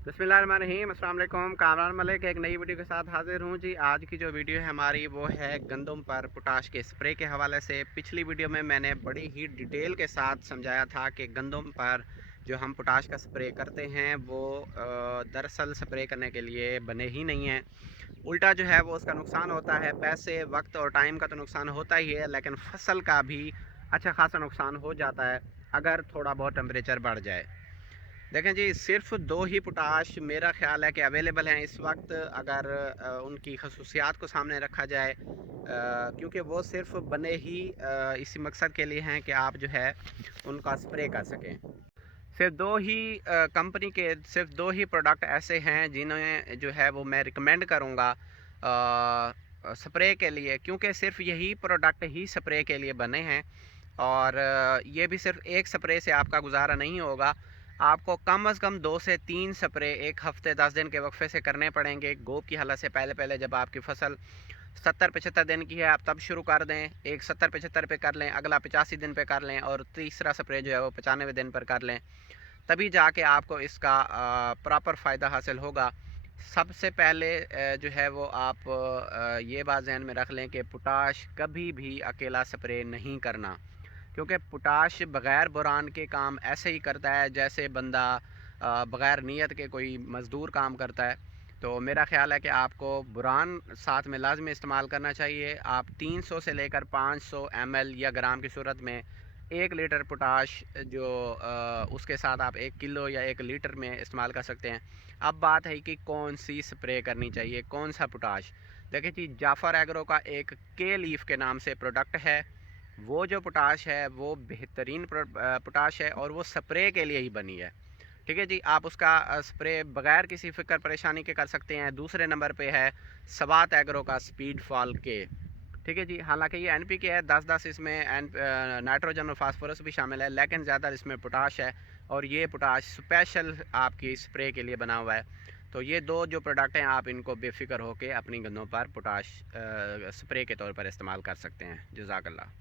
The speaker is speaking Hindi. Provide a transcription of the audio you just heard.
बिस्मिल्लाहिर्रहमानिर्रहीम, अस्सलाम वालेकुम। कामरान मलिक एक नई वीडियो के साथ हाजिर हूँ जी। आज की जो वीडियो है हमारी वो है गंदम पर पोटाश के स्प्रे के हवाले से। पिछली वीडियो में मैंने बड़ी ही डिटेल के साथ समझाया था कि गंदम पर जो हम पोटाश का स्प्रे करते हैं वो दरअसल स्प्रे करने के लिए बने ही नहीं हैं। उल्टा जो है वो उसका नुकसान होता है। पैसे, वक्त और टाइम का तो नुकसान होता ही है, लेकिन फसल का भी अच्छा खासा नुकसान हो जाता है अगर थोड़ा बहुत टेम्परेचर बढ़ जाए। देखें जी, सिर्फ दो ही पोटाश मेरा ख़्याल है कि अवेलेबल हैं इस वक्त, अगर उनकी खसूसियात को सामने रखा जाए, क्योंकि वो सिर्फ बने ही इसी मकसद के लिए हैं कि आप जो है उनका स्प्रे कर सकें। सिर्फ दो ही कंपनी के सिर्फ दो ही प्रोडक्ट ऐसे हैं जिन्हें जो है वो मैं रिकमेंड करूँगा स्प्रे के लिए, क्योंकि सिर्फ यही प्रोडक्ट ही स्प्रे के लिए बने हैं। और ये भी सिर्फ एक स्प्रे से आपका गुजारा नहीं होगा। आपको कम से कम 2 से 3 स्प्रे एक हफ़्ते 10 दिन के वक्फे से करने पड़ेंगे। गोब की हालत से पहले पहले जब आपकी फसल 70-75 दिन की है आप तब शुरू कर दें। एक 70-75 पे कर लें, अगला 85 दिन पे कर लें और तीसरा स्प्रे जो है वो 95 दिन पर कर लें। तभी जाके आपको इसका प्रॉपर फ़ायदा हासिल होगा। सबसे पहले जो है वो आप ये बात ज़हन में रख लें कि पोटाश कभी भी अकेला स्प्रे नहीं करना, क्योंकि पोटाश बग़ैर बुरान के काम ऐसे ही करता है जैसे बंदा बग़ैर नीयत के कोई मज़दूर काम करता है। तो मेरा ख़्याल है कि आपको बुरान साथ में लाज़मी इस्तेमाल करना चाहिए। आप 300 से लेकर 500 ml या ग्राम की सूरत में 1 लीटर पोटाश जो उसके साथ आप 1 किलो या 1 लीटर में इस्तेमाल कर सकते हैं। अब बात है कि कौन सी स्प्रे करनी चाहिए, कौन सा पोटाश। देखिए जी, जाफ़र एग्रो का एक के लीफ के नाम से प्रोडक्ट है। वो जो पोटाश है वो बेहतरीन पोटाश है और वो स्प्रे के लिए ही बनी है। ठीक है जी, आप उसका स्प्रे बगैर किसी फ़िक्र परेशानी के कर सकते हैं। दूसरे नंबर पे है सवात एग्रो का स्पीड फॉल के। ठीक है जी, हालांकि ये NPK है, 10-10 इसमें नाइट्रोजन और फास्फोरस भी शामिल है, लेकिन ज़्यादा इसमें पोटाश है और ये पोटाश स्पेशल आपकी स्प्रे के लिए बना हुआ है। तो ये दो जो प्रोडक्ट हैं आप इनको बेफिक्र होकर अपनी गन्नों पर पोटाश स्प्रे के तौर पर इस्तेमाल कर सकते हैं। जज़ाकल्लाह।